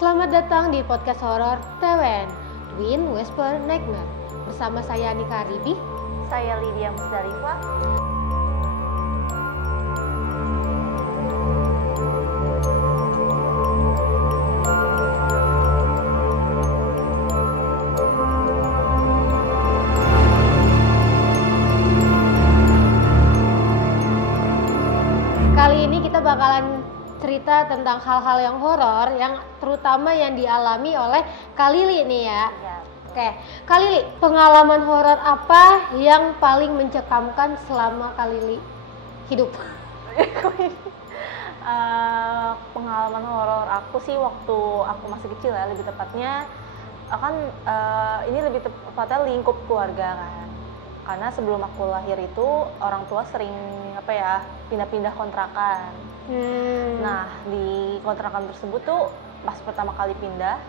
Selamat datang di podcast horor TWN, Twin Whisper Nightmare. Bersama saya Nika Ribi. Saya Lydia Musdalifah. Kali ini kita bakalan cerita tentang hal-hal yang horor yang terutama yang dialami oleh Kak Lili nih ya. Ya. Oke, Kak Lili, pengalaman horor apa yang paling mencekamkan selama Kak Lili hidup? Pengalaman horor aku sih waktu aku masih kecil ya, lebih tepatnya ini lebih tepatnya lingkup keluarga kan. Karena sebelum aku lahir itu orang tua sering pindah-pindah kontrakan. Nah, di kontrakan tersebut tuh pas pertama kali pindah,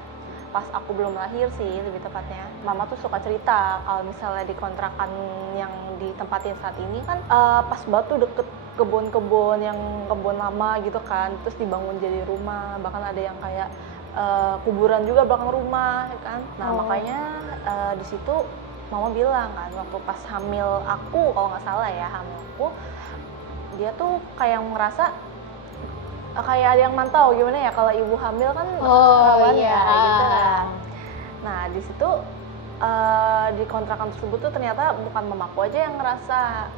pas aku belum lahir sih lebih tepatnya, mama tuh suka cerita kalau misalnya di kontrakan yang ditempatin saat ini kan pas batu deket kebun-kebun yang kebun lama gitu kan, terus dibangun jadi rumah, bahkan ada yang kayak kuburan juga belakang rumah ya kan. Nah, makanya di situ mama bilang kan waktu pas hamil aku, kalau nggak salah ya, hamil aku, dia tuh kayak ngerasa kayak ada yang mantau gimana ya kalau ibu hamil kan rawan iya. ya gitu kan. Nah, di situ di kontrakan tersebut tuh ternyata bukan mamaku aja yang ngerasa,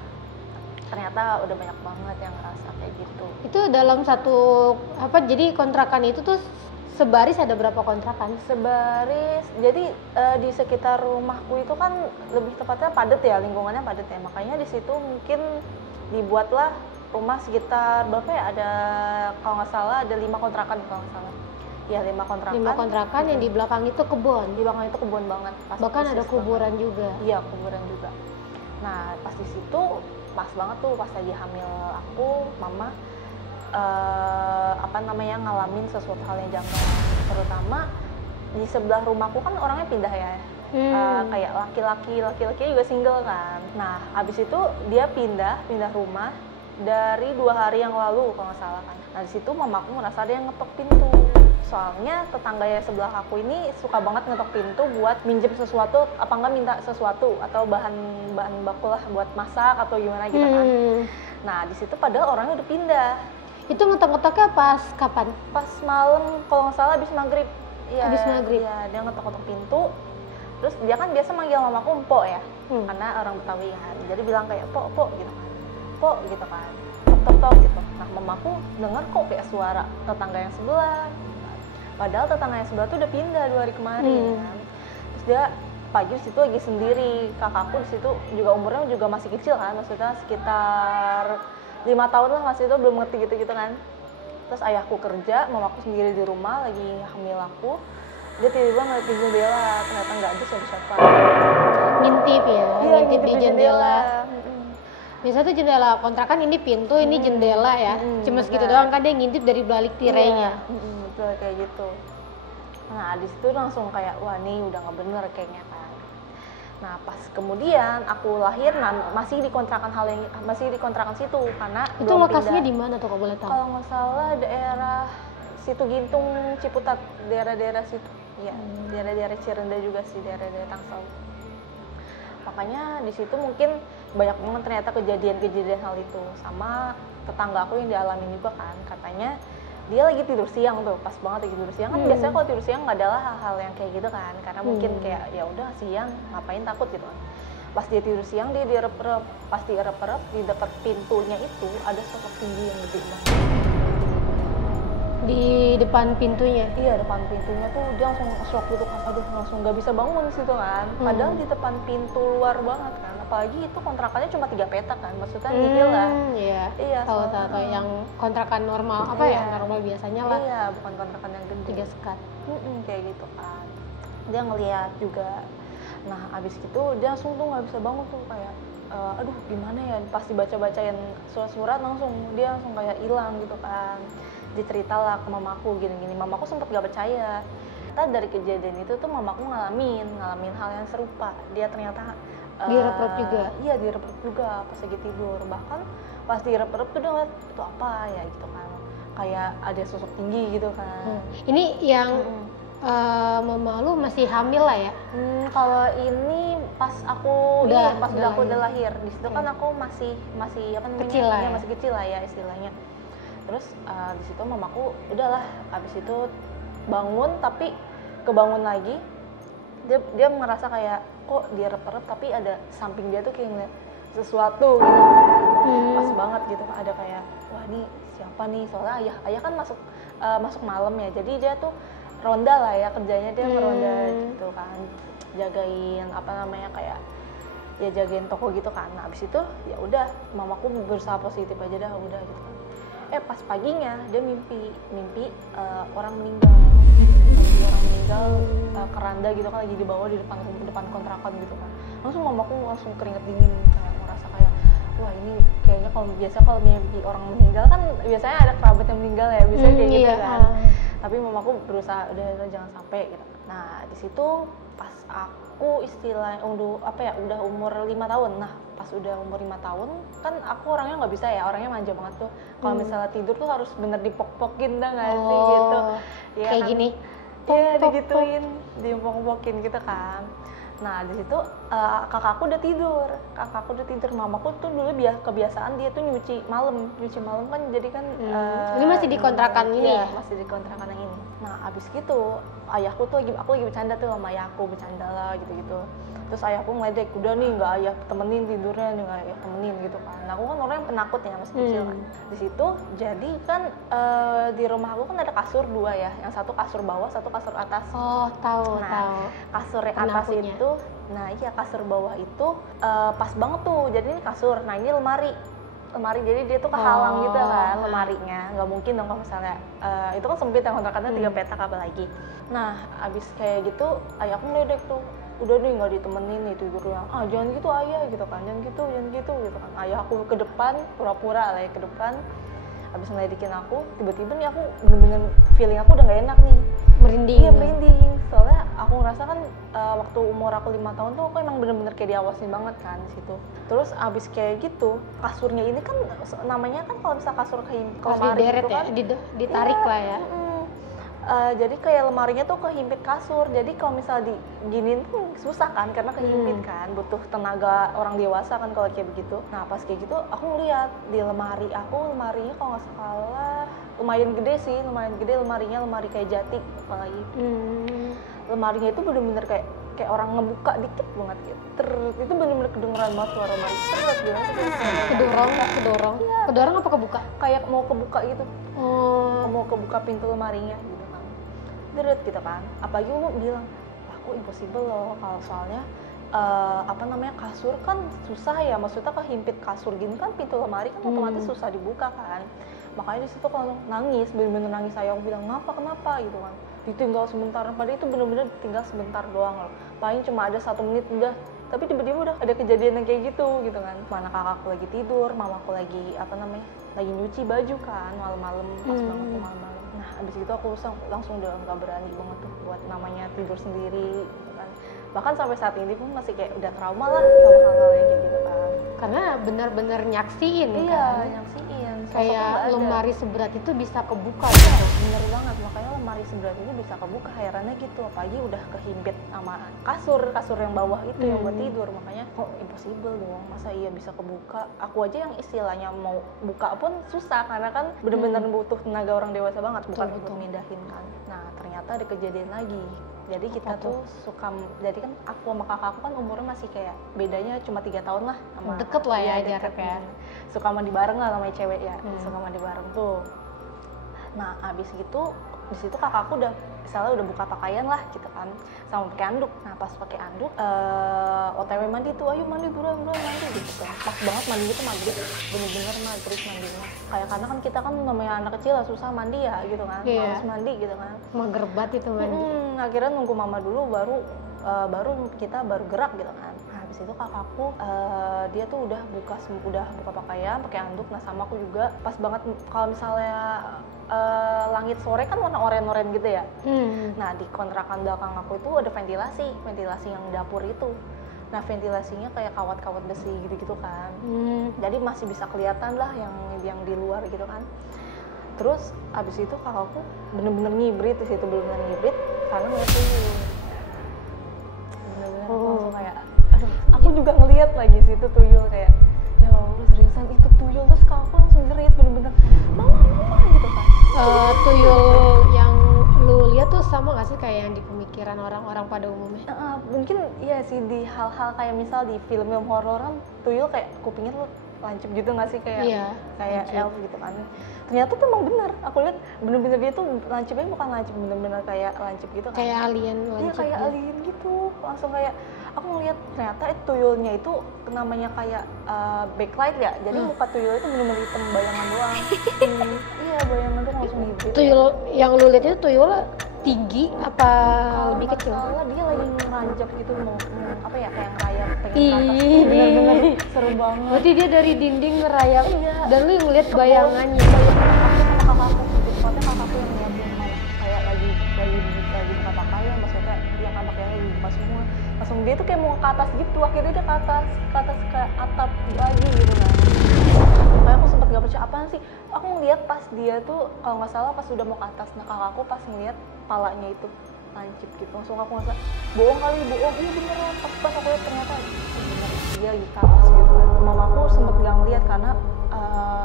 ternyata udah banyak banget yang ngerasa kayak gitu. Itu dalam satu jadi kontrakan itu tuh sebaris ada berapa kontrakan? Sebaris, jadi di sekitar rumahku itu kan lebih tepatnya padat ya, lingkungannya padat ya, makanya di situ mungkin dibuatlah rumah sekitar berapa ya, ada kalau nggak salah ada 5 kontrakan kalau nggak salah. Ya 5 kontrakan. 5 kontrakan yang di belakang itu kebun. Di belakang itu kebun banget. Bahkan ada kuburan juga. Iya, kuburan juga. Nah, pas di situ pas banget tuh pas lagi hamil aku, mama ngalamin sesuatu hal yang janggal. Terutama di sebelah rumahku kan orangnya pindah ya. Kayak laki-laki juga single kan. Nah, abis itu dia pindah rumah dari 2 hari yang lalu kalau nggak salah kan. Nah, di situ mamaku ngerasa ada yang ngetok pintu. Soalnya tetangga yang sebelah aku ini suka banget ngetok pintu buat minjem sesuatu, apa enggak minta sesuatu atau bahan baku lah buat masak atau gimana gitu kan. Nah, di situ padahal orangnya udah pindah. Itu ngetok-ngetoknya pas kapan? Pas malam kalau nggak salah habis maghrib. Iya. Habis maghrib. Iya, dia ngetok-ngetok pintu. Terus dia kan biasa manggil mamaku empok ya, karena orang Betawi kan. Jadi bilang kayak pok gitu kan. Pok gitu kan. Tok gitu. Nah, mamaku denger kok kayak suara tetangga yang sebelah. Padahal tetangga yang sebelah tuh udah pindah 2 hari kemarin kan. Terus dia pagi di situ lagi sendiri. Kakakku di situ juga umurnya juga masih kecil kan, maksudnya sekitar 5 tahun lah, masih itu belum ngerti gitu kan. Terus ayahku kerja, mamaku sendiri di rumah lagi hamil aku. Dia tiba-tiba ngeliat di jendela, ternyata nggak ada siapa-siapa. Ngintip ya, Iya, ngintip di jendela. Biasanya tuh jendela kontrakan ini pintu, ini jendela ya. Cuma segitu doang kan, dia ngintip dari balik tirainya. Betul, kayak gitu. Nah, di situ langsung kayak wah nih udah nggak bener kayaknya kan. Nah, pas kemudian aku lahir masih di kontrakan situ karena Itu belum lokasinya pindah. di mana tuh kalau boleh tahu? Kalau nggak salah daerah Situ Gintung, Ciputat, daerah-daerah situ. Ya, daerah-daerah Cirenda juga sih, daerah-daerah Tangsel. Makanya di situ mungkin banyak banget ternyata kejadian-kejadian hal itu. Sama tetangga aku yang dialami juga kan, katanya dia lagi tidur siang tuh, pas banget lagi tidur siang kan. Biasanya kalau tidur siang nggak adalah hal-hal yang kayak gitu kan, karena mungkin kayak ya udah siang ngapain takut gitu kan. Pas dia tidur siang dia direp-rep, pas direp-rep di dekat pintunya itu ada sosok tinggi yang gede banget. Di depan pintunya? Iya, depan pintunya tuh dia langsung shock gitu kan, aduh langsung nggak bisa bangun situ kan. Padahal di depan pintu luar banget kan, apalagi itu kontrakannya cuma 3 petak kan, maksudnya nihil lah. Iya, tahu yang kontrakan normal, normal biasanya lah. Iya, bukan kontrakan yang gede. 3 sekat. Kayak gitu kan. Dia ngeliat juga. Nah, abis itu dia langsung tuh nggak bisa bangun tuh kayak, aduh gimana ya, pas dibaca-bacain surat-surat langsung dia langsung kayak hilang gitu kan. Diceritalah ke mamaku gini-gini, mamaku sempat gak percaya. Ternyata dari kejadian itu tuh mamaku ngalamin hal yang serupa. Dia ternyata direp-rep juga? Iya, direp-rep juga pas lagi tidur. Bahkan pas direp-rep tuh dia ngeliat itu apa ya gitu kan, kayak ada sosok tinggi gitu kan. Ini yang Mama lu masih hamil lah ya? Kalau ini pas aku udah lahir. lahir. Di situ kan aku masih apa namanya? Kecil lah ya? Masih kecil lah ya istilahnya. Terus di situ mamaku udahlah, abis itu bangun tapi kebangun lagi. Dia merasa kayak kok direp-rep tapi ada samping dia tuh kayak ngeliat sesuatu gitu. Pas banget gitu, ada kayak wah ini siapa nih, soalnya ayah kan masuk malam ya, jadi dia tuh ronda lah ya, kerjanya dia meronda gitu kan, jagain apa namanya kayak ya jagain toko gitu kan. Nah, abis itu ya udah mamaku berusaha positif aja dah udah gitu kan. Pas paginya dia mimpi orang meninggal keranda gitu kan, lagi dibawa di depan kontrakan gitu kan. Langsung mamaku langsung keringet dingin, kayak merasa kayak wah ini kayaknya kalau mimpi orang meninggal kan biasanya ada kerabat yang meninggal ya, biasanya kayak gitu kan. Tapi mamaku berusaha udah jangan sampai gitu. Nah di situ pas aku udah umur 5 tahun. Nah pas udah umur 5 tahun kan aku orangnya nggak bisa ya, orangnya manja banget tuh. Kalau misalnya tidur tuh harus bener dipok-pokin dah nggak sih gitu ya, kayak kan? gini Iya digituin, dipok-pokin gitu kan. Nah di situ kakakku udah tidur, mamaku tuh dulu kebiasaan dia tuh nyuci malam kan, jadi kan ini masih di kontrakan ini ya? Masih di kontrakan yang ini. Nah abis gitu ayahku tuh aku lagi bercanda tuh sama ayahku, bercanda lah gitu. Terus ayahku ngeledek, udah nih nggak ayah temenin tidurnya, nggak ayah temenin gitu kan. Nah aku kan orang yang penakut ya, masih kecil kan. Di situ jadi kan di rumah aku kan ada kasur 2 ya, yang satu kasur bawah, satu kasur atas. Tahu. Kasur yang atas itu, kasur bawah itu pas banget tuh, jadi ini kasur, nah ini lemari, jadi dia tuh kehalang gitu kan lemarinya, nggak mungkin dong kalau misalnya itu kan sempit yang kontrakannya 3 petak apalagi. Nah abis kayak gitu ayahku meledek tuh, udah nih nggak ditemenin nih tidurnya, jangan gitu ayah gitu kan, jangan gitu kan. Ayah aku ke depan, pura-pura lah ya ke depan, abis ngeledekin aku, tiba-tiba nih aku bener-bener feeling aku udah nggak enak nih, merinding. Iya merinding, soalnya aku ngerasa kan waktu umur aku 5 tahun tuh aku emang bener-bener kayak diawasin banget kan di situ. Terus abis kayak gitu, kasurnya ini kan namanya kan kalau bisa kasur kayak lemari gitu kan, ditarik lah ya. Jadi kayak lemarinya tuh kehimpit kasur, jadi kalau misalnya diginin tuh susah kan, karena kehimpit kan, butuh tenaga orang dewasa kan kalau kayak begitu. Nah pas kayak gitu aku ngeliat di lemarinya kalau nggak salah lumayan gede lemarinya, lemari kayak jati apalagi. Lemarinya itu bener-bener kayak orang ngebuka dikit banget gitu. Itu bener-bener kedengeran banget suara lemari. Kedorong. Iya. Kedorong apa kebuka? Kayak mau kebuka gitu. Mau kebuka pintu lemarinya gitu kan. Deret gitu kan. Apalagi aku bilang, aku impossible loh kalau soalnya kasur kan susah ya, maksudnya kehimpit kasur gini kan, pintu lemari kan otomatis susah dibuka kan. Makanya di situ kalau nangis, bener-bener nangis, saya bilang kenapa gitu kan, ditinggal sebentar, padahal itu bener-bener tinggal sebentar doang loh, paling cuma ada 1 menit udah, tapi tiba-tiba udah ada kejadian yang kayak gitu kan. Mana kakakku lagi tidur, mamaku lagi lagi nyuci baju kan malam-malam, pas banget tuh malam-malam. Nah abis itu aku langsung udah nggak berani banget tuh buat namanya tidur sendiri gitu kan. Bahkan sampai saat ini pun masih kayak udah trauma lah sama hal-hal yang kayak gitu kan, karena bener-bener nyaksiin nyaksiin kayak lemari seberat itu bisa kebuka gitu. Bener banget, makanya lemari seberat itu bisa kebuka, herannya gitu. Apalagi udah kehimpit sama kasur yang bawah itu yang buat tidur, makanya kok impossible dong, masa iya bisa kebuka. Aku aja yang istilahnya mau buka pun susah, karena kan bener-bener butuh tenaga orang dewasa banget, bukan untuk mindahin kan. Nah ternyata ada kejadian lagi. Jadi kita tuh jadi kan aku sama kakakku kan umurnya masih kayak bedanya cuma 3 tahun lah, sama deket lah ya jaraknya. Suka mandi bareng lah namanya cewek ya, suka mandi bareng tuh. Nah abis gitu di situ kakakku udah buka pakaian lah gitu kan, sama pakai anduk. Nah pas pakai anduk OTW mandi tuh, ayo mandi buruan mandi gitu kan. Pas banget mandi itu maghrib, bener-bener maghrib mandinya. Kayak karena kan kita kan namanya anak kecil lah, susah mandi ya gitu kan, males mandi gitu kan. Mager banget itu mandi. Akhirnya nunggu mama dulu baru kita gerak gitu kan. Nah habis itu kakakku dia tuh udah buka pakaian pakai anduk. Nah sama aku juga pas banget, kalau misalnya langit sore kan warna oranye gitu ya. Nah di kontrakan belakang aku itu ada ventilasi yang dapur itu. Nah ventilasinya kayak kawat-kawat besi gitu kan. Jadi masih bisa kelihatan lah yang di luar gitu kan. Terus abis itu kakakku bener-bener ngibrit di situ, bener-bener ngibrit karena ngeliat tuyul. Bener-bener aku langsung kayak, aduh, aku juga ngeliat lagi situ tuyul kayak, ya Allah seriusan itu tuyul. Terus kakakku langsung jerit bener-bener, mama gitu kan. Tuyul yang lu lihat tuh sama gak sih kayak yang di pemikiran orang-orang pada umumnya? Mungkin iya sih, di hal-hal kayak misal di film horor kan tuyul kayak kupingnya tuh lancip gitu nggak sih, kayak kayak elf gitu kan. Ternyata tuh emang bener, aku lihat bener-bener dia tuh lancipnya bukan lancip bener-bener kayak lancip gitu kan. Kayak alien lancip. Iya kayak alien gitu, langsung kayak aku ngeliat ternyata itu tuyulnya itu namanya kayak backlight ya, jadi muka tuyul itu bener-bener hitam bayangan doang. Iya bayangan tuh langsung hibrit. Tuyul yang lu lihat itu tuyul tinggi apa lebih kecil? Kalau dia lagi ngeranjak gitu mau apa ya, kayak ngerayap pengen ke atas. Bener-bener seru banget. Berarti dia dari dinding ngerayap dan lu ngeliat bayangannya. Kakakku, tepatnya kakakku yang ngeliatin malah kayak lagi buka pakaian, maksudnya dia kan pakaiannya dibuka semua. Langsung dia tuh kayak mau ke atas gitu, akhirnya dia ke atas ke atap lagi gitu kan. Makanya aku sempat gak percaya, apaan sih? Aku ngeliat pas dia tuh kalau nggak salah pas udah mau ke atas, nah kakakku pas ngeliat palanya itu lancip gitu, langsung aku ngerasa bohong kali, bohong, iya beneran. Pas aku lihat ternyata bener dia di atas gitu. Mamaku sempet gak ngeliat karena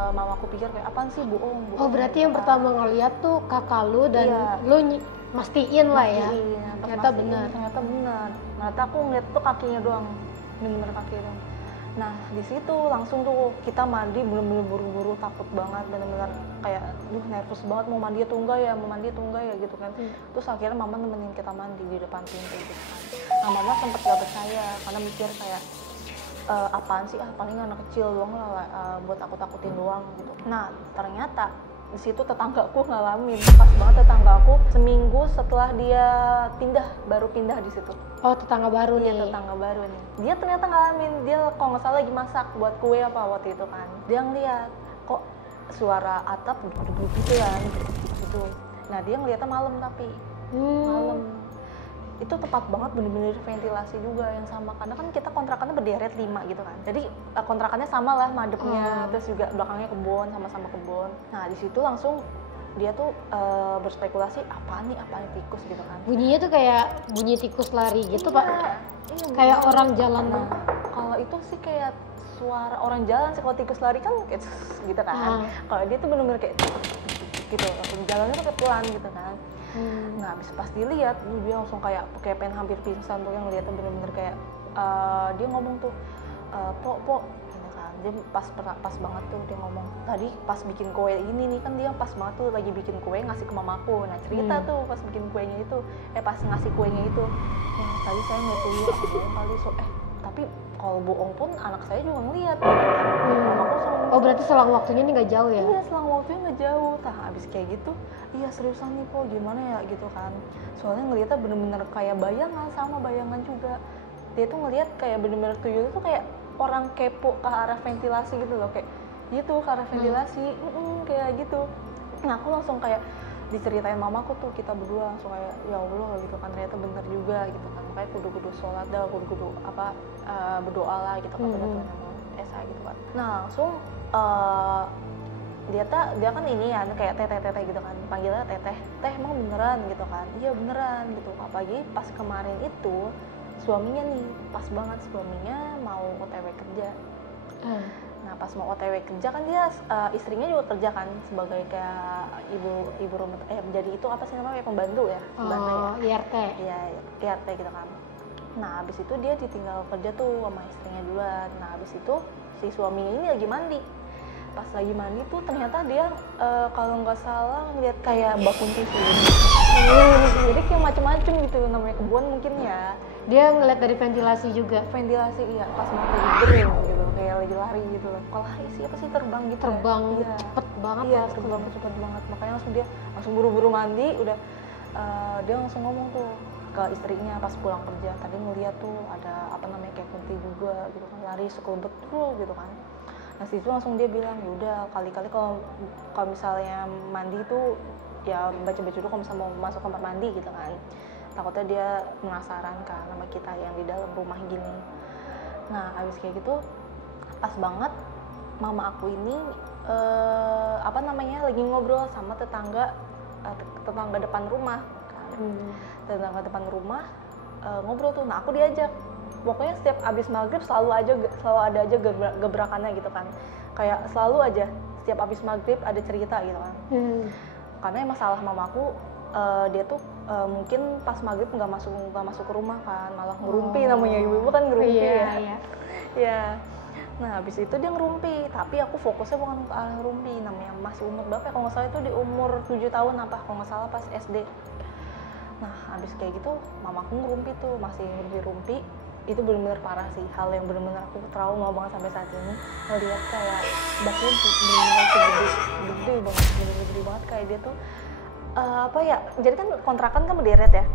mamaku pikir kayak apaan sih, bohong. Oh berarti yang pertama ngeliat tuh kakak lu dan lu mastiin lah ya. Ternyata benar. Ternyata benar. Ternyata aku ngeliat tuh kakinya doang, bener-bener kakinya doang. Nah di situ langsung tuh kita mandi, bener-bener buru-buru, takut banget, bener-bener kayak nervous banget, mau mandi atau enggak ya gitu kan. Terus akhirnya mama nemenin kita mandi di depan pintu gitu kan. Nah mama sempet gak percaya karena mikir kayak apaan sih, paling anak kecil doang lah, buat aku takutin doang gitu. Nah ternyata di situ tetanggaku ngalamin, pas banget tetanggaku seminggu setelah dia baru pindah di situ. Oh tetangga baru nih. Tetangga baru nih. Dia ternyata ngalamin, dia kalau nggak salah lagi masak buat kue apa waktu itu kan. Dia ngeliat kok suara atap geduk-geduk gitu ya, gitu. Nah dia ngeliatnya malam tapi malam. Itu tepat banget, bener-bener ventilasi juga yang sama, karena kan kita kontrakannya berderet 5 gitu kan, jadi kontrakannya sama lah madepnya, terus juga belakangnya kebun, sama-sama kebun. Nah di situ langsung dia tuh berspekulasi apaan nih tikus gitu kan. Bunyinya tuh kayak bunyi tikus lari gitu pak, kayak orang jalan. Nah kalau itu sih kayak suara orang jalan sih, kalau tikus lari kan kayak gitu kan. Kalau dia tuh bener-bener kayak gitu, jalannya tuh kayak pelan gitu kan. Nah abis pas dilihat dia langsung kayak pengen hampir pingsan tuh, yang ngeliatnya bener-bener kayak dia ngomong tuh po gitu kan. Dia pas banget tuh dia ngomong, tadi pas bikin kue ini nih kan, dia pas banget tuh lagi bikin kue ngasih ke mamaku. Nah cerita tuh pas bikin kuenya itu, pas ngasih kuenya itu, tadi saya ngeliat tuyul, aku bohong kali, tapi kalau bohong pun anak saya juga ngeliat gitu kan. Mamaku selalu, oh berarti selang waktunya ini nggak jauh ya? Iya selang waktunya nggak jauh. Nah abis kayak gitu, iya seriusan nih po gimana ya gitu kan, soalnya ngeliatnya bener-bener kayak bayangan, sama bayangan juga. Dia tuh ngeliat kayak bener-bener tuyul itu kayak orang kepo ke arah ventilasi gitu loh, kayak gitu ke arah ventilasi, kayak gitu. Nah aku langsung kayak diceritain mamaku tuh, kita berdua langsung kayak ya Allah gitu kan, ternyata bener juga gitu kan. Makanya kudu sholat dah, kudu berdoa lah gitu kan, bener-bener Esa gitu kan. Nah langsung dia kan ini ya kayak teteh gitu kan, panggilnya teteh, emang beneran gitu kan. Iya beneran gitu. Apalagi pas kemarin itu suaminya nih, pas banget suaminya mau OTW kerja. Nah pas mau OTW kerja kan dia istrinya juga kerja kan sebagai kayak ibu rumah, jadi itu apa sih namanya, pembantu ya, pembantu ya, IRT. Iya IRT gitu kan. Nah abis itu dia ditinggal kerja tuh sama istrinya duluan. Nah abis itu si suaminya ini lagi mandi. Pas lagi mandi tuh ternyata dia kalau nggak salah ngeliat kayak bak kunci sih. Jadi kayak macem-macem gitu, namanya kebun mungkin ya. Dia ngeliat dari ventilasi juga. Ventilasi iya, pas mau lagi gering gitu, kayak lagi lari gitu loh. Kalau lari sih apa sih, terbang gitu. Terbang ya. Cepet banget. Iya cepet banget. Makanya langsung buru-buru mandi, udah dia langsung ngomong tuh ke istrinya pas pulang kerja, tadi ngeliat tuh ada apa namanya kayak kunti juga gitu kan, lari sekelebet tuh gitu kan. Nah situ langsung dia bilang, yaudah kali-kali kalau misalnya mandi tuh ya baca-baca dulu kalau misalnya mau masuk kamar mandi gitu kan, takutnya dia penasaran kan sama kita yang di dalam rumah gini. Nah abis kayak gitu pas banget mama aku ini apa namanya, lagi ngobrol sama tetangga depan rumah kan. Tetangga depan rumah ngobrol tuh. Nah aku diajak, pokoknya setiap abis maghrib selalu ada aja gebrakannya gitu kan, kayak selalu aja setiap abis maghrib ada cerita gitu kan. Karena emang salah mamaku, dia tuh mungkin pas maghrib nggak masuk ke rumah kan, malah ngerumpi. Namanya ibu-ibu kan ngerumpi. Ya. Nah habis itu dia ngerumpi, tapi aku fokusnya bukan ke arah ngerumpi. Namanya masih umur berapa ya, kalau nggak salah itu di umur 7 tahun apa, kalau nggak salah pas SD. Nah habis kayak gitu mamaku ngerumpi tuh, masih ngerumpi. Itu benar-benar parah sih, hal yang benar-benar aku trauma banget sampai saat ini. Ngeliat kayak bakul benar-benar gede banget, benar-benar gede banget. Kayak dia tuh apa ya, jadi kan kontrakan kan berderet ya.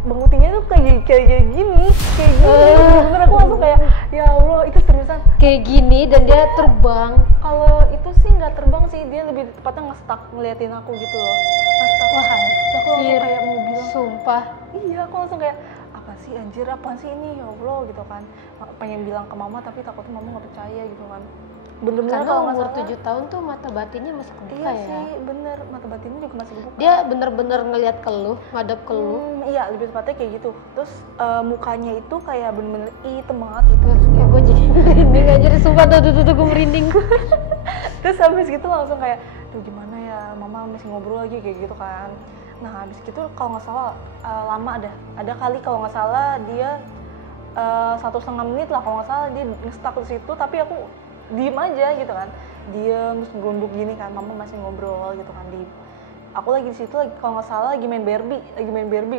Bangutinya tuh kayak gini. Bener-bener aku langsung kayak, ya Allah itu seriusan kayak gini dan dia terbang. Kalau itu sih nggak terbang sih, dia lebih tepatnya nge-stuck ngeliatin aku gitu loh. Nge-stuck. Wah, aku langsung kayak mau bilang, sumpah. Iya, aku langsung kayak, apa sih anjir, apaan sih ini, ya Allah gitu kan. Pengen bilang ke mama tapi takutnya mama nggak percaya gitu kan. Bener-bener Karena kalau umur masalah, 7 tahun tuh mata batinnya masih kebuka iya ya. sih, bener, mata batinnya juga masih kebuka. Dia bener-bener ngeliat ke lu, ngadep ke lu. Iya, lebih tepatnya kayak gitu. Terus mukanya itu kayak bener-bener hitam banget gitu. Kayak gue jadi merinding aja, sumpah tuh gue merinding. Terus habis gitu langsung kayak, tuh gimana ya, mama masih ngobrol lagi kayak gitu kan. Nah habis gitu kalau nggak salah lama ada kali kalau nggak salah dia 1,5 menit lah kalau nggak salah dia nge-stuck di situ, tapi aku diem aja gitu kan, diem terus gerunduk gini kan, mama masih ngobrol gitu kan. Aku lagi di situ lagi kalau nggak salah lagi main Barbie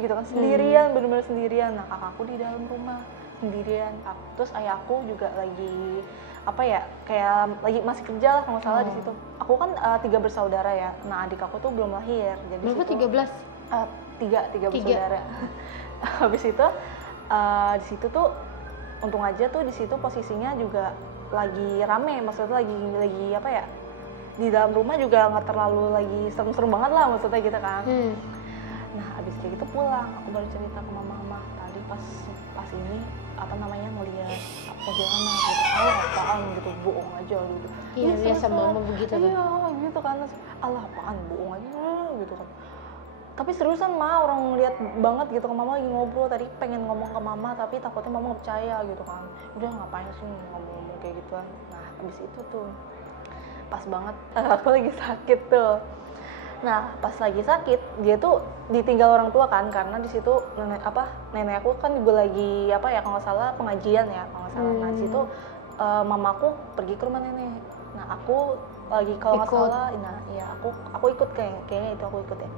gitu kan, sendirian, bener-bener sendirian. Nah kakakku di dalam rumah sendirian, terus ayahku juga lagi apa ya, kayak lagi masih kerja lah kalau nggak salah di situ. Aku kan 3 bersaudara ya, nah adik aku tuh belum lahir, jadi berapa, 13? Tiga bersaudara. Habis itu di situ tuh untung aja tuh di situ posisinya juga lagi rame, maksudnya lagi apa ya, di dalam rumah juga nggak terlalu lagi serem-serem banget lah maksudnya gitu kan. Nah abis kayak gitu pulang, aku baru cerita ke mama tadi pas ini apa namanya ngeliat kuntilanak gitu. Apaan gitu, bohong aja gitu. Iya biasa mama begitu tuh. Iya gitu kan, alah apaan, bohong aja gitu kan. Tapi seriusan mah, orang lihat banget gitu, ke mama lagi ngobrol tadi, pengen ngomong ke mama tapi takutnya mama nggak percaya gitu kan. Udah ngapain sih ngomong-ngomong kayak gituan. Nah abis itu tuh pas banget aku lagi sakit tuh. Nah pas lagi sakit dia tuh ditinggal orang tua kan, karena di situ nenek aku kan juga lagi apa ya, kalau nggak salah pengajian ya kalau nggak salah. Nah di situ mamaku pergi ke rumah nenek. Nah aku lagi kalau nggak salah, nah iya aku ikut kayaknya itu aku ikut ya.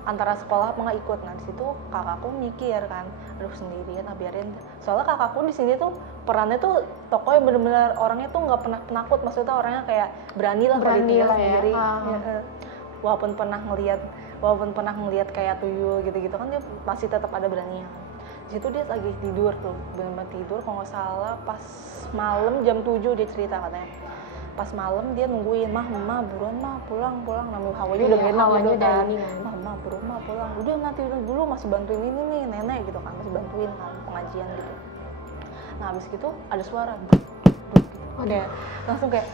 Antara sekolah apa nggak ikut. Nah di situ kakakku mikir kan, aduh sendirian, biarin. Soalnya kakakku di sini tuh perannya tuh tokohnya bener-bener orangnya tuh nggak pernah penakut, maksudnya orangnya kayak berani lah kalau ditinggal sendiri. Walaupun pernah ngelihat kayak tuyul gitu-gitu kan, dia masih tetap ada beraninya kan. Di situ dia lagi tidur tuh, bener-bener tidur kalau nggak salah pas malam jam 7 dia cerita katanya. Pas malam dia nungguin, mah buruan mah pulang, namanya hawanya udah enak gitu kan. Mah buruan mah pulang, udah nanti dulu masih bantuin ini nih nenek gitu kan, masih bantuin kan pengajian gitu. Nah habis gitu ada suara kayak langsung kayak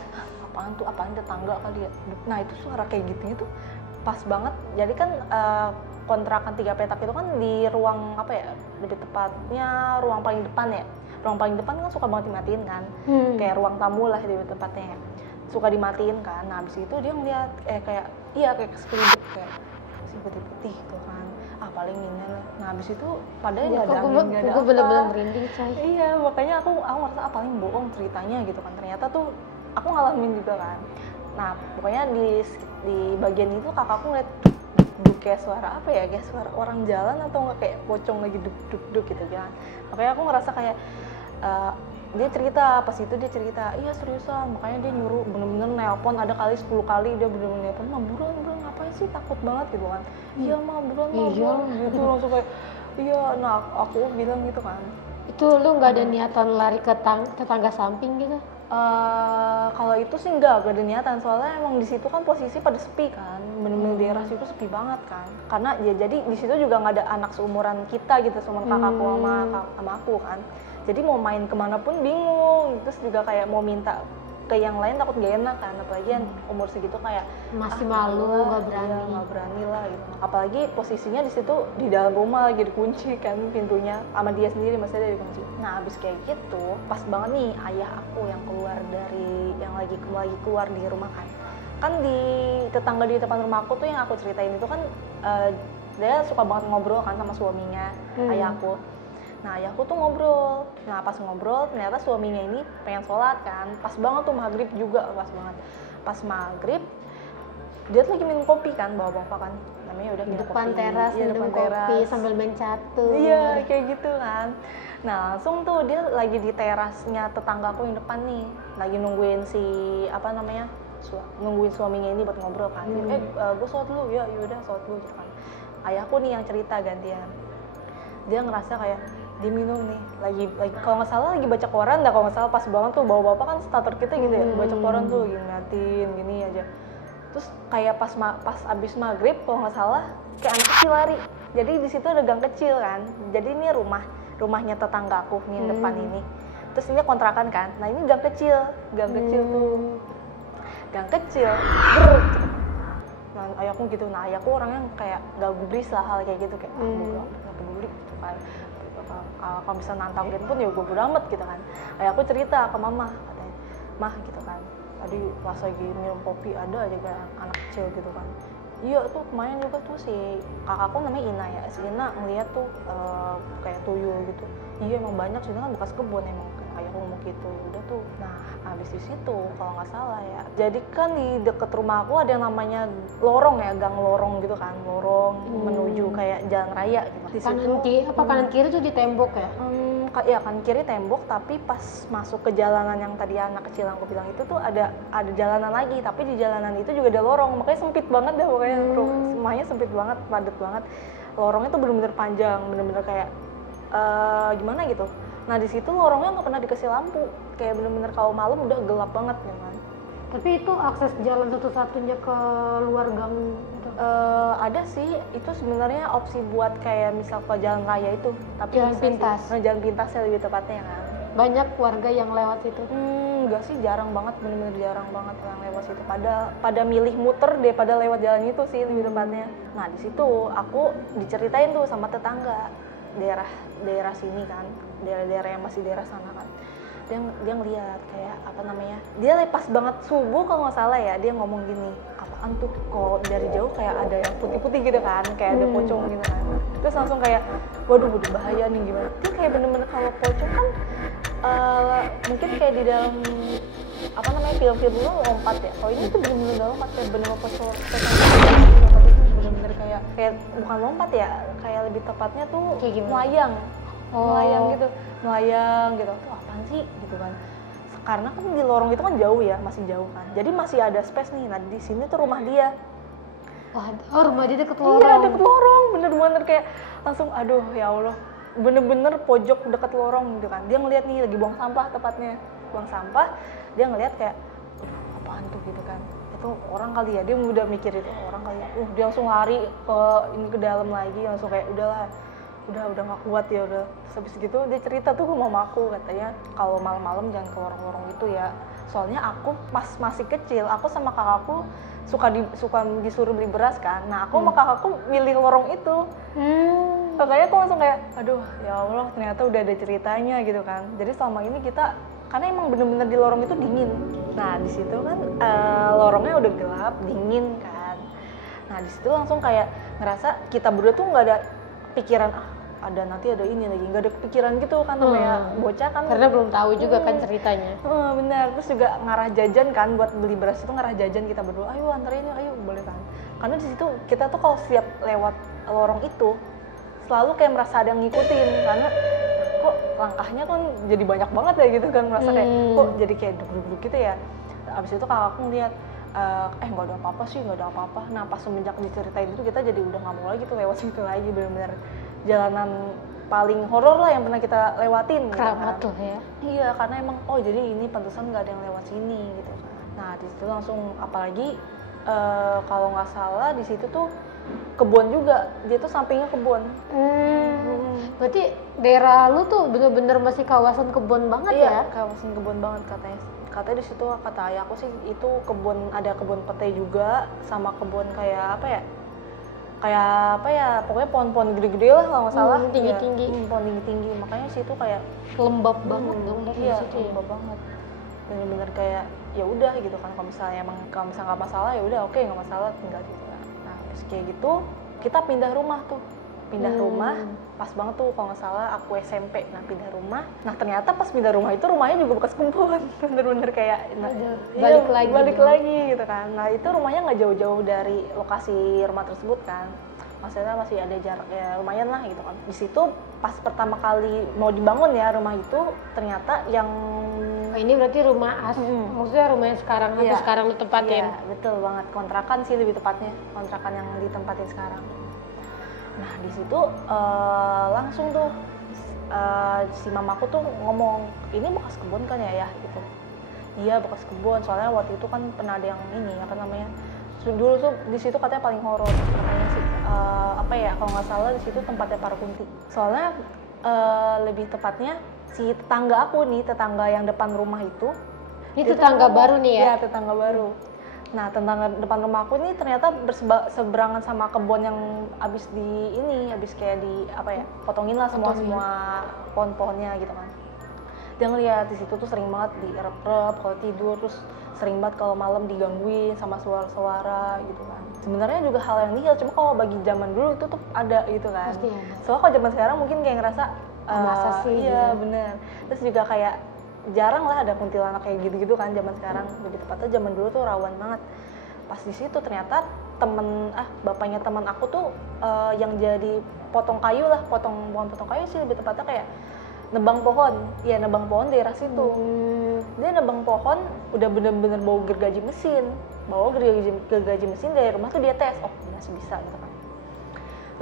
apaan tetangga kali ya. Nah itu suara kayak gitunya tuh pas banget. Jadi kan kontrakan 3 petak itu kan di ruang apa ya, lebih tepatnya ruang paling depan ya. Ruang paling depan kan suka banget dimatiin kan, kayak ruang tamu lah lebih tepatnya ya. Suka dimatiin kan. Nah abis itu dia ngeliat kayak sekelibet kayak si putih-putih tuh kan, paling ini. Nah abis itu padahal nggak ada angin, nggak ada apa. Gue bener-bener merinding coy. Iya makanya aku ngerasa paling bohong ceritanya gitu kan. Ternyata tuh aku ngalamin juga kan. Nah pokoknya di bagian itu kakakku ngeliat kayak suara apa ya, kayak suara orang jalan atau nggak kayak pocong lagi duk gitu kan. Makanya aku ngerasa kayak dia cerita, pas itu dia cerita, iya seriusan, makanya dia nyuruh bener-bener nelpon ada kali 10 kali dia bener-bener nelpon, mah buruan ngapain sih, takut banget gitu kan. Iya mah buruan gitu langsung kayak iya. Nah aku bilang gitu kan, itu lu nggak ada niatan lari ke tetangga samping gitu? Kalau itu sih enggak ada niatan, soalnya emang di situ kan posisi pada sepi kan, bener-bener daerah situ sepi banget kan. Karena ya jadi di situ juga nggak ada anak seumuran kita gitu, seumuran kakakku sama aku kan. Jadi mau main kemana pun bingung, terus juga kayak mau minta ke yang lain takut gak enak kan, apalagi yang umur segitu kayak masih malu, nggak berani. Iya, nggak berani lah gitu. Apalagi posisinya di situ di dalam rumah lagi dikunci kan pintunya sama dia sendiri, masih ada dikunci. Nah abis kayak gitu pas banget nih ayah aku yang keluar dari yang lagi keluar di rumah kan di tetangga di depan rumah aku tuh yang aku ceritain itu kan dia suka banget ngobrol kan sama suaminya ayahku. Nah ayahku tuh ngobrol, nah pas ngobrol ternyata suaminya ini pengen sholat kan, pas banget tuh maghrib juga, pas maghrib dia tuh lagi minum kopi kan, bawa bapak kan, namanya udah Di minum depan kopi, teras iya, minum depan kopi teras. sambil main catur. Iya kayak gitu kan. Nah langsung tuh dia lagi di terasnya tetanggaku yang depan nih, lagi nungguin si apa namanya nungguin suaminya ini buat ngobrol kan. Gue sholat dulu, ya yaudah sholat dulu gitu kan. Ayahku nih yang cerita gantian, dia ngerasa kayak dia minum nih lagi kalau nggak salah lagi baca koran, dah kalau nggak salah pas banget tuh bawa bapak kan starter kita gitu ya, baca koran tuh lagi ngeliatin gini aja. Terus kayak pas abis maghrib kalau nggak salah kayak anak kecil lari, jadi di situ ada gang kecil kan, jadi ini rumahnya tetanggaku nih yang depan ini, terus ini kontrakan kan, nah ini gang kecil tuh gang kecil nah ayahku gitu, nah ayahku orangnya kayak gak gubris lah hal kayak gitu, kayak gak peduli gitu kan, kalau bisa nantangin pun ya gue bodo amat gitu kan. Ayahku cerita ke mama katanya, mah gitu kan, tadi pas lagi minum kopi ada aja kayak anak kecil gitu kan. Iya tuh kemarin juga tuh si kakakku namanya Ina ya, si Ina ngeliat tuh kayak tuyul gitu. Iya emang banyak sih, kan bekas kebun emang, ayahku ngomong gitu. Ya udah tuh, nah habis di situ kalau nggak salah ya, jadi kan di deket rumah aku ada yang namanya lorong ya, gang lorong gitu kan, lorong menuju kayak jalan raya gitu. Di kanan kiri tuh di tembok ya? Ya kan kiri tembok, tapi pas masuk ke jalanan yang tadi anak kecil yang aku bilang itu tuh ada jalanan lagi, tapi di jalanan itu juga ada lorong, makanya sempit banget dah pokoknya, rumahnya sempit banget, padat banget, lorongnya tuh bener-bener panjang, bener-bener kayak gimana gitu. Nah di situ lorongnya nggak pernah dikasih lampu, kayak bener-bener kalau malam udah gelap banget ya kan. Tapi itu akses jalan satu-satunya ke luar gang itu? Ada sih, itu sebenarnya opsi buat kayak misal ke jalan raya itu, tapi jalan pintas. Jalan pintasnya lebih tepatnya kan. Banyak warga yang lewat situ? Enggak sih, jarang banget, bener-bener jarang banget yang lewat situ. Pada milih muter daripada lewat jalan itu sih lebih tepatnya. Nah di situ aku diceritain tuh sama tetangga daerah sini kan, daerah yang masih daerah sana kan. Dia ngeliat kayak apa namanya, dia pas banget subuh kalau nggak salah ya, dia ngomong gini, apaan tuh kok dari jauh kayak ada yang putih-putih gitu kan, kayak ada pocong gitu kan. Terus langsung kayak waduh udah bahaya nih gimana. Dia kayak bener-bener kalau pocong kan mungkin kayak di dalam apa namanya film-film dulu lompat ya, kalau ini tuh bener-bener gak lompat, kayak bener-bener pocong bener-bener kayak bukan lompat ya, kayak lebih tepatnya tuh melayang gitu. Tuh apaan sih gitu kan, karena kan di lorong itu kan jauh ya, masih jauh kan, jadi masih ada space nih. Nah di sini tuh rumah dia. Rumah dia deket lorong? Iya deket lorong, bener-bener kayak langsung aduh ya Allah, bener-bener pojok deket lorong gitu kan. Dia ngeliat nih lagi buang sampah, tepatnya buang sampah, dia ngeliat kayak apaan tuh gitu kan, itu orang kali ya, dia udah mikir itu orang kali ya. Dia langsung lari ke dalam lagi, langsung kayak udah nggak kuat ya udah. Terus habis gitu dia cerita tuh ke mama aku, katanya kalau malam-malam jangan ke lorong-lorong itu ya, soalnya aku pas masih kecil, aku sama kakakku suka disuruh beli beras kan. Nah aku sama kakakku milih lorong itu. Makanya aku langsung kayak aduh ya Allah, ternyata udah ada ceritanya gitu kan. Jadi selama ini kita, karena emang bener-bener di lorong itu dingin. Nah di situ kan lorongnya udah gelap, dingin kan. Nah di situ langsung kayak ngerasa kita berdua tuh nggak ada pikiran nanti ada ini lagi, nggak ada kepikiran gitu kan, namanya bocah kan, karena belum tahu juga kan ceritanya. Benar. Terus juga ngarah jajan kan, buat beli beras itu ngarah jajan kita berdua, ayo anterin ayo, boleh kan. Karena di situ kita tuh kalau setiap lewat lorong itu selalu kayak merasa ada yang ngikutin, karena kok langkahnya kan jadi banyak banget ya gitu kan, merasa kayak kok jadi kayak duduk-duduk gitu ya. Abis itu kakakku ngeliat nggak ada apa-apa sih, nggak ada apa-apa. Nah pas semenjak diceritain itu kita jadi udah nggak mau lagi tuh lewat situ lagi, benar-benar jalanan paling horor lah yang pernah kita lewatin. Keramat tuh ya. Iya, karena emang jadi ini pantesan nggak ada yang lewat sini gitu kan. Nah di situ langsung, apalagi kalau nggak salah di situ tuh kebun juga, dia tuh sampingnya kebun. Berarti daerah lu tuh bener-bener masih kawasan kebun banget ya? Kawasan kebun banget katanya. katanya di situ kata ayah aku sih itu ada kebun petai juga sama kebun kayak apa ya pokoknya pohon-pohon gede-gede lah kalau nggak salah, tinggi-tinggi. Pohon tinggi-tinggi, makanya situ kayak lembab banget dong iya, di situ ya. lembab banget, bener-bener kayak ya udah gitu kan, kalau misalnya nggak masalah ya udah oke, nggak masalah tinggal gitu kan. Nah terus kayak gitu kita pindah rumah, pas banget tuh kalau nggak salah aku SMP. Nah pindah rumah, nah ternyata pas pindah rumah itu rumahnya juga bekas kebun bener-bener kayak balik lagi gitu kan. Nah itu rumahnya nggak jauh-jauh dari lokasi rumah tersebut kan, maksudnya masih ada jarak ya lumayan lah gitu kan. Di situ pas pertama kali mau dibangun ya rumah itu, ternyata yang ini berarti rumah maksudnya rumah yang sekarang atau sekarang lu tempatin? Iya betul banget, kontrakan sih lebih tepatnya, kontrakan yang ditempatin sekarang. Nah di situ langsung tuh si mamaku tuh ngomong, ini bekas kebun kan ya gitu. Iya bekas kebun, soalnya waktu itu kan pernah ada yang ini apa namanya, dulu tuh di situ katanya paling horor, katanya sih apa ya kalau nggak salah di situ tempatnya para kunti. Soalnya lebih tepatnya si tetangga yang depan rumah itu. Ini tetangga baru nih ya? Iya tetangga baru. Nah tetangga depan rumah aku ini ternyata berseberangan sama kebun yang abis kayak di apa ya, potongin lah semua pohon-pohonnya gitu kan. Dia ngeliat di situ tuh sering banget dierep-erep kalau tidur, terus sering banget kalau malam digangguin sama suara-suara gitu kan. Sebenarnya juga hal yang nihil, cuma kalau bagi zaman dulu itu tuh ada gitu kan. Pasti ada. Soalnya kalau zaman sekarang mungkin kayak ngerasa masa sih? Iya bener. Terus juga kayak jarang lah ada kuntilanak kayak gitu-gitu kan zaman sekarang. Lebih tepatnya zaman dulu tuh rawan banget. Pas di situ ternyata bapaknya teman aku tuh yang jadi potong kayu sih lebih tepatnya kayak nebang pohon daerah situ. Dia nebang pohon udah bener-bener bawa gergaji mesin dari rumah tuh dia tes, oh masih bisa gitu kan.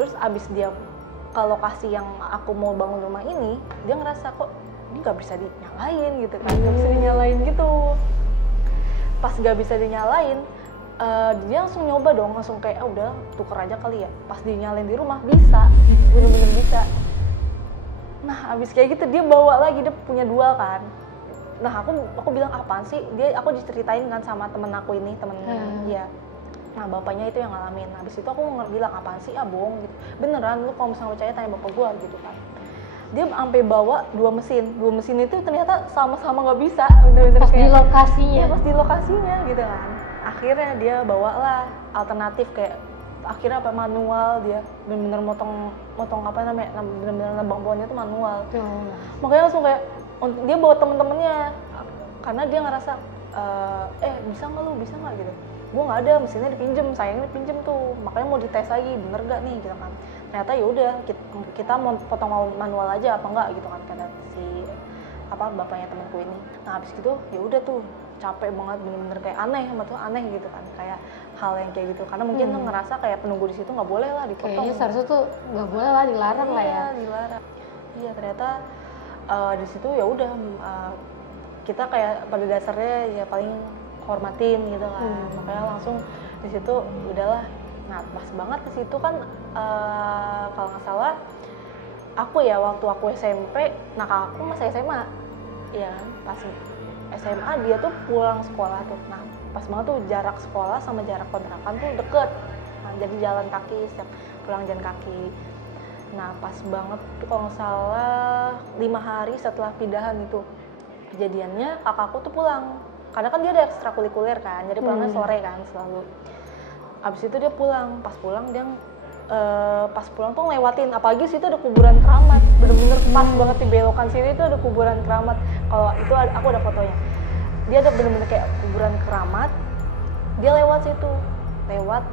Terus abis dia ke lokasi yang aku mau bangun rumah ini, dia ngerasa kok ini nggak bisa dinyalain gitu kan, nggak bisa dinyalain gitu. Pas nggak bisa dinyalain, dia langsung nyoba dong, langsung kayak udah tuker aja kali ya. Pas dinyalain di rumah bisa, bener-bener bisa. Nah abis kayak gitu dia bawa lagi, dia punya dua kan. Nah aku bilang apaan sih, aku diceritain kan sama temen aku ini, ya. Nah bapaknya itu yang ngalamin. Nah, habis itu aku bilang apaan sih, bohong gitu. Beneran, lu kalau misalnya percaya tanya bapak gua gitu kan. Dia sampai bawa dua mesin itu ternyata sama-sama nggak bisa, bener-bener pas kayak di lokasinya. Iya pas di lokasinya gitu kan. Akhirnya dia bawalah alternatif kayak akhirnya apa manual, dia bener-bener motong apa namanya, bener-bener nebang pohonnya itu manual. Makanya langsung kayak dia bawa temen-temennya karena dia ngerasa bisa nggak gitu. Gue nggak ada, mesinnya dipinjem, sayangnya dipinjem tuh, makanya mau dites lagi bener gak nih gitu kan. Ternyata ya udah kita mau potong manual aja apa enggak gitu kan, kata si bapaknya temanku ini. Nah habis gitu ya udah tuh capek banget, bener-bener kayak aneh gitu kan, kayak hal yang kayak gitu karena mungkin tuh ngerasa kayak penunggu di situ nggak boleh lah dipotong. Kayaknya seharusnya tuh nggak boleh lah, dilarang lah ya. Dilarang. Iya ternyata di situ ya udah kita kayak pada dasarnya ya paling hormatin gitu kan, makanya langsung di situ udahlah. Nah pas banget di situ kan kalau nggak salah aku ya waktu aku SMP, nah kakakku masih SMA ya, pas SMA dia tuh pulang sekolah tuh. Nah pas banget tuh jarak sekolah sama jarak kontrakan tuh deket, nah, jadi jalan kaki, setiap pulang jalan kaki. Nah pas banget tuh kalau nggak salah 5 hari setelah pindahan itu kejadiannya, kakakku tuh pulang karena kan dia ada ekstrakurikuler kan, jadi pulangnya sore kan selalu. Abis itu dia pulang, pas pulang tuh ngelewatin, apalagi situ ada kuburan keramat, bener-bener pas banget di belokan sini itu ada kuburan keramat. Kalau itu aku ada fotonya, dia ada bener-bener kayak kuburan keramat. Dia lewat situ,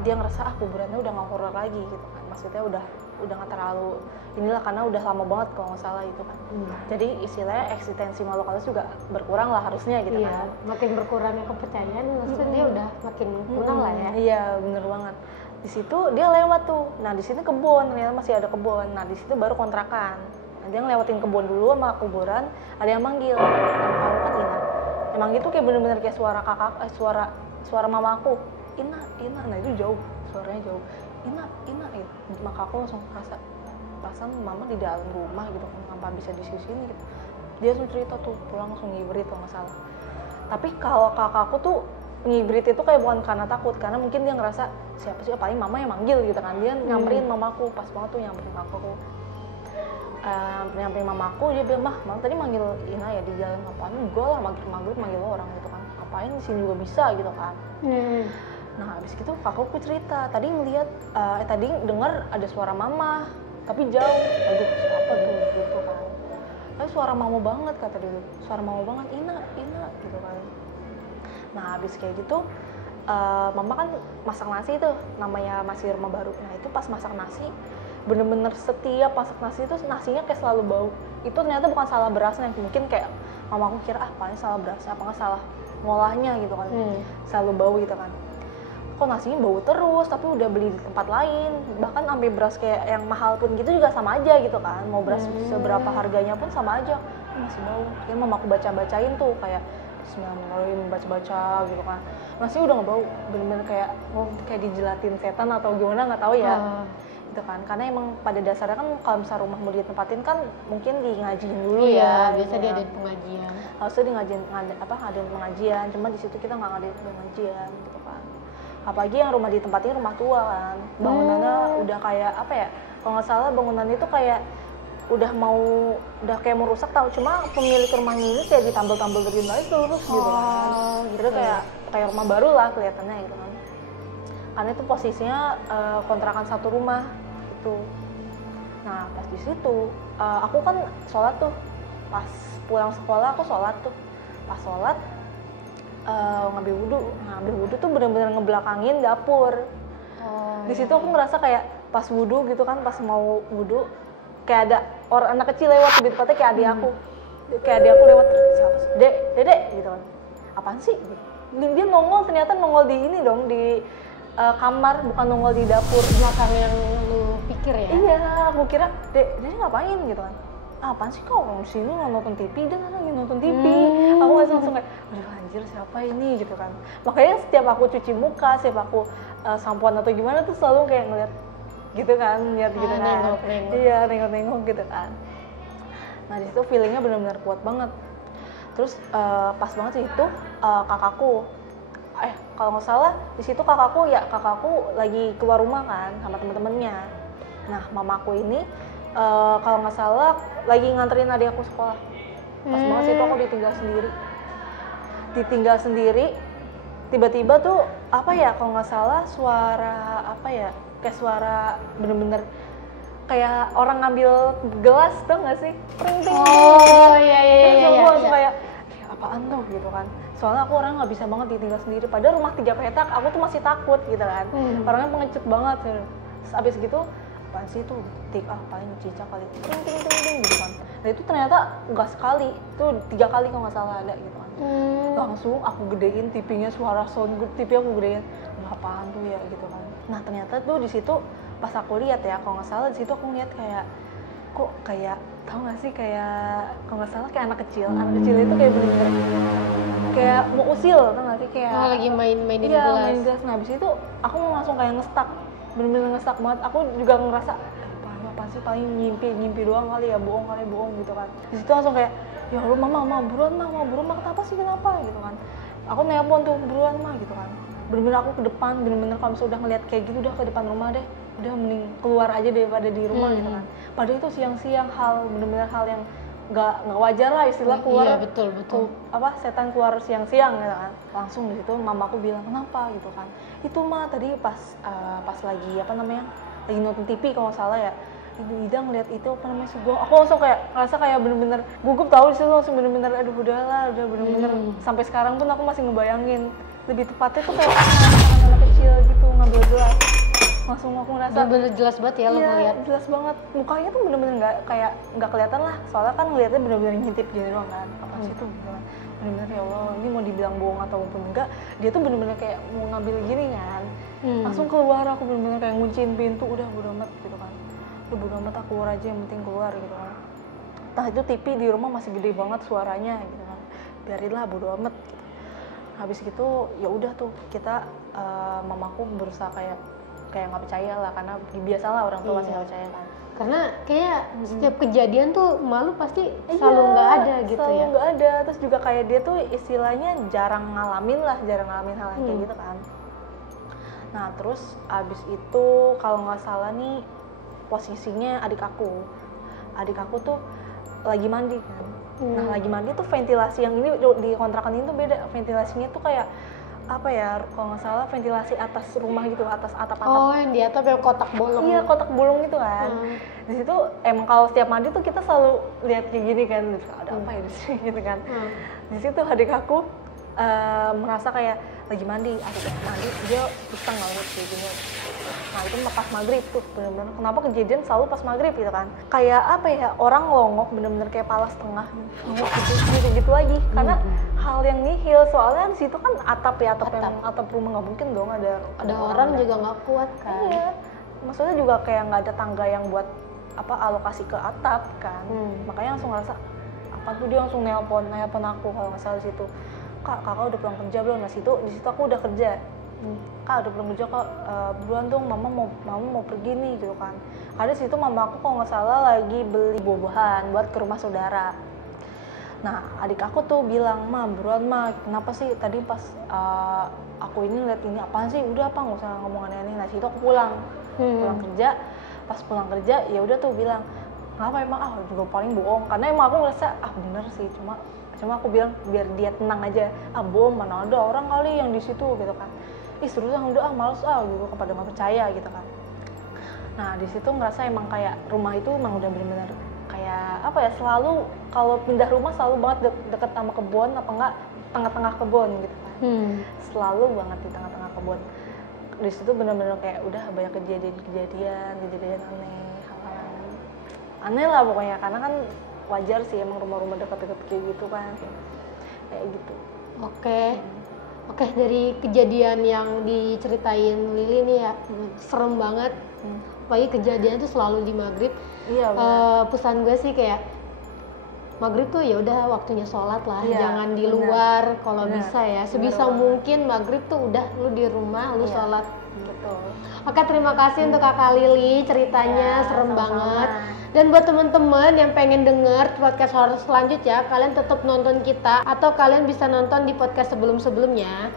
dia ngerasa kuburannya udah nggak horor lagi gitu kan, maksudnya udah nggak terlalu inilah karena udah lama banget kalau nggak salah itu kan. Jadi istilahnya eksistensi makhluk halus juga berkurang lah harusnya gitu kan. Makin berkurangnya kepercayaan, maksudnya dia udah makin kurang lah ya. Iya bener banget. Di situ dia lewat tuh, nah di sini kebun, ternyata masih ada kebun. Nah di situ baru kontrakan. Nah, dia ngelewatin kebun dulu sama kuburan, ada yang manggil, nama kan Ina. Emang gitu kayak bener-bener kayak suara kakak, suara mama aku, Ina. Nah itu jauh, suaranya jauh. Ina gitu. Maka aku langsung merasa perasaan mama di dalam rumah gitu, kenapa bisa di sini gitu. Dia langsung cerita tuh, pulang langsung ngiberit kalau nggak salah. Tapi kalau kakakku tuh ngibrit itu kayak bukan karena takut, karena mungkin dia ngerasa siapa sih, paling mama yang manggil gitu kan. Dia nyamperin mamaku, pas banget tuh nyamperin kakakku. Nyamperin mamaku, dia bilang, mah tadi manggil Ina ya di jalan, ngapain? Enggak lah, maghrib manggil orang gitu kan, ngapain di sini juga bisa gitu kan. Nah abis gitu kakakku cerita, tadi ngeliat, tadi dengar ada suara mama, tapi jauh. Aduh siapa tuh gitu kan. Tapi suara mama banget kata dia, suara mama banget, Ina gitu kan. Nah abis kayak gitu, mama kan masak nasi tuh, namanya masih rumah baru. Nah itu pas masak nasi, bener-bener setiap masak nasi itu nasinya kayak selalu bau. Itu ternyata bukan salah berasnya, mungkin kayak mamaku kira paling salah berasnya, apa nggak salah ngolahnya gitu kan. Selalu bau gitu kan. Kok nasinya bau terus, tapi udah beli di tempat lain, bahkan sampai beras kayak yang mahal pun gitu juga sama aja gitu kan. Mau beras seberapa harganya pun sama aja, masih bau. Jadi mamaku bacain tuh kayak Bismillahirrahmanirrahim, baca gitu kan, nasinya udah nggak bau, bener-bener kayak dijelatin setan atau gimana nggak tahu ya. Gitu kan, karena emang pada dasarnya kan kalau misalnya rumah mau ditempatin kan mungkin di ngajiin dulu ya. Biasa dia ada pengajian. Harusnya di ngadain pengajian, cuma di situ kita nggak ngadain pengajian gitu kan. Apalagi yang rumah ditempatin rumah tua kan, bangunannya udah kayak apa ya? Kalau nggak salah bangunan itu kayak udah kayak mau rusak, tau, cuma pemilik rumahnya ini kayak ditambal-tambal dari bawah terus gitu kan. Jadi kayak rumah baru lah kelihatannya gitu kan. Karena itu posisinya kontrakan satu rumah gitu. Nah pas di situ aku kan sholat tuh, pas pulang sekolah aku sholat tuh, pas sholat ngambil wudhu tuh bener-bener ngebelakangin dapur. Di situ aku ngerasa kayak pas wudhu gitu kan, pas mau wudhu kayak ada orang anak kecil lewat, lebih tepatnya kayak adik aku lewat, siapa sih? Dedek gitu kan, apaan sih? Dia ternyata nongol di ini dong, di kamar, bukan nongol di dapur. Belakang yang lu pikir ya? Iya, aku kira Dek ngapain gitu kan. Apaan sih kau orang sini nonton TV, dia kan lagi nonton TV. Aku masih langsung kayak, aduh anjir siapa ini gitu kan. Makanya setiap aku cuci muka, setiap aku sampoan atau gimana tuh selalu kayak ngeliat gitu kan, lihat gitu kan. Nengok. Iya, nengok gitu kan. Nah di situ feelingnya benar-benar kuat banget. Terus pas banget sih itu kakakku, kalau nggak salah di situ kakakku lagi keluar rumah kan sama temen-temennya. Nah mamaku ini kalau nggak salah lagi nganterin adik aku sekolah. Pas banget sih itu aku ditinggal sendiri. Tiba-tiba tuh apa ya, kalau nggak salah suara apa ya, kayak suara bener-bener kayak orang ngambil gelas tuh nggak sih? Ting. Oh iya. Terus aku langsung kayak apaan tuh gitu kan. Soalnya aku orang nggak bisa banget ditinggal sendiri. Padahal rumah 3 petak, aku tuh masih takut gitu kan. Orangnya pengecut banget. Terus abis gitu, apaan sih tuh? Paling cicak kali. Ting gitu kan. Nah itu ternyata nggak sekali, itu 3 kali kalau nggak salah ada gitu kan. Langsung aku gedein TV-nya, suara sound TV aku gedein. Apaan tuh ya gitu kan. Nah ternyata tuh di situ pas aku lihat ya, kalau nggak salah di situ aku ngeliat kayak kok kayak, tau gak sih, kayak kalau nggak salah kayak anak kecil itu kayak bener-bener kayak mau usil, tau gak sih, kayak lagi mainin gelas. Main gelas. Nah abis itu aku langsung kayak ngestak, bener-bener ngestak banget. Aku juga ngerasa apa sih, paling ngimpi doang kali ya, bohong gitu kan. Di situ langsung kayak ya Allah, mama buruan mah kenapa gitu kan. Aku nelpon tuh, buruan mah gitu kan. Bener-bener aku ke depan, bener-bener kalau misalnya udah ngeliat kayak gitu udah ke depan rumah deh, udah mending keluar aja daripada di rumah gitu kan. Padahal itu siang-siang, bener-bener hal yang nggak wajar lah istilah keluar. Iya betul. Setan keluar siang-siang gitu kan. Langsung di situ mamaku bilang kenapa gitu kan. Itu mah tadi pas lagi lagi nonton TV kalau nggak salah ya. Ibu Ida ngeliat itu aku langsung kayak ngerasa kayak bener-bener gugup, tahu di situ langsung bener-bener aduh udah bener-bener sampai sekarang pun aku masih ngebayangin. Lebih tepatnya tuh kayak anak kecil gitu ngambil gelas. Langsung aku ngerasa bener-bener jelas banget ya lo ngeliat. Jelas banget, mukanya tuh bener-bener nggak kelihatan lah, soalnya kan ngeliatnya bener-bener ngintip gitu doang kan. Apa sih tuh gitu kan. Bener-bener ya Allah, ini mau dibilang bohong ataupun enggak, dia tuh bener-bener kayak mau ngambil gini kan. Langsung keluar, aku bener-bener kayak ngunciin pintu, udah bodo amat gitu kan. Udah bodo amat, aku keluar aja, yang penting keluar gitu kan. Nah itu TV di rumah masih gede banget suaranya gitu kan. Biarinlah bodo amat gitu. Habis gitu ya udah tuh kita mamaku berusaha kayak nggak percaya lah, karena biasalah orang tua masih nggak percaya kan. Karena kayak setiap kejadian tuh malu pasti selalu nggak ada gitu selalu ya. nggak ada. Terus juga kayak dia tuh istilahnya jarang ngalamin hal yang kayak gitu kan. Nah terus abis itu kalau nggak salah nih posisinya adik aku tuh lagi mandi kan. Nah lagi mandi tuh ventilasi yang ini di kontrakan ini tuh beda, ventilasinya tuh kayak apa ya, kalau nggak salah ventilasi atas rumah gitu, atas atap-atap. Oh, yang di atas yang kotak bolong. Iya, kotak bolong gitu kan. Di situ emang kalau setiap mandi tuh kita selalu lihat kayak gini kan, ada apa ya di sini gitu kan. Di situ adik aku merasa kayak lagi mandi, dia iseng banget kayak gini. Nah itu pas maghrib tuh bener-bener, kenapa kejadian selalu pas maghrib gitu kan, kayak apa ya, orang longok bener-bener kayak pala setengah gitu lagi, karena hal yang nihil, soalnya di situ kan atap rumah, nggak mungkin dong ada orang juga nggak kuat kan. Iya, maksudnya juga kayak nggak ada tangga yang buat apa alokasi ke atap kan. Makanya langsung ngerasa apa tuh, dia langsung nelpon aku kalau nggak salah di situ, kakak udah pulang kerja belum? Nah di situ aku udah kerja. Kak udah pulang kerja kak, buruan dong, mama mau pergi nih gitu kan. Karena di situ mama aku kalau nggak salah lagi beli buah-buahan buat ke rumah saudara. Nah adik aku tuh bilang, ma buruan ma, kenapa sih tadi pas aku ini lihat ini apaan sih, udah apa nggak usah ngomong aneh-aneh. Nah situ aku pulang kerja, pas pulang kerja ya udah tuh bilang, kenapa emang juga paling bohong, karena emang aku ngerasa bener sih, cuma aku bilang biar dia tenang aja, bohong mana ada orang kali yang di situ gitu kan. Seriusan udah males gitu, kepada nggak percaya gitu kan. Nah di situ ngerasa emang kayak rumah itu emang udah benar-benar kayak apa ya, selalu kalau pindah rumah selalu banget deket sama kebun, apa enggak tengah-tengah kebun gitu kan. Selalu banget di tengah-tengah kebun. Di situ benar-benar kayak udah banyak kejadian aneh, hal-hal aneh lah pokoknya, karena kan wajar sih emang rumah-rumah dekat-dekat kayak gitu kan, kayak gitu. Oke, dari kejadian yang diceritain Lili nih ya, serem banget. Apalagi kejadian itu selalu di maghrib. Iya, pesan gue sih kayak maghrib tuh ya udah waktunya sholat lah, jangan di bener. luar kalau bisa ya. Sebisa Bener. mungkin maghrib tuh udah lu di rumah, lu sholat. Betul. Oke, terima kasih untuk Kakak Lili, ceritanya serem sama-sama. banget. Dan buat teman-teman yang pengen denger podcast horor selanjutnya, kalian tetap nonton kita atau kalian bisa nonton di podcast sebelum-sebelumnya.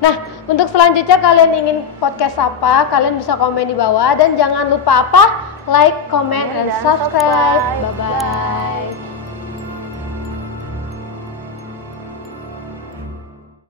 Nah, untuk selanjutnya kalian ingin podcast apa, kalian bisa komen di bawah dan jangan lupa like, comment, and subscribe. Bye-bye.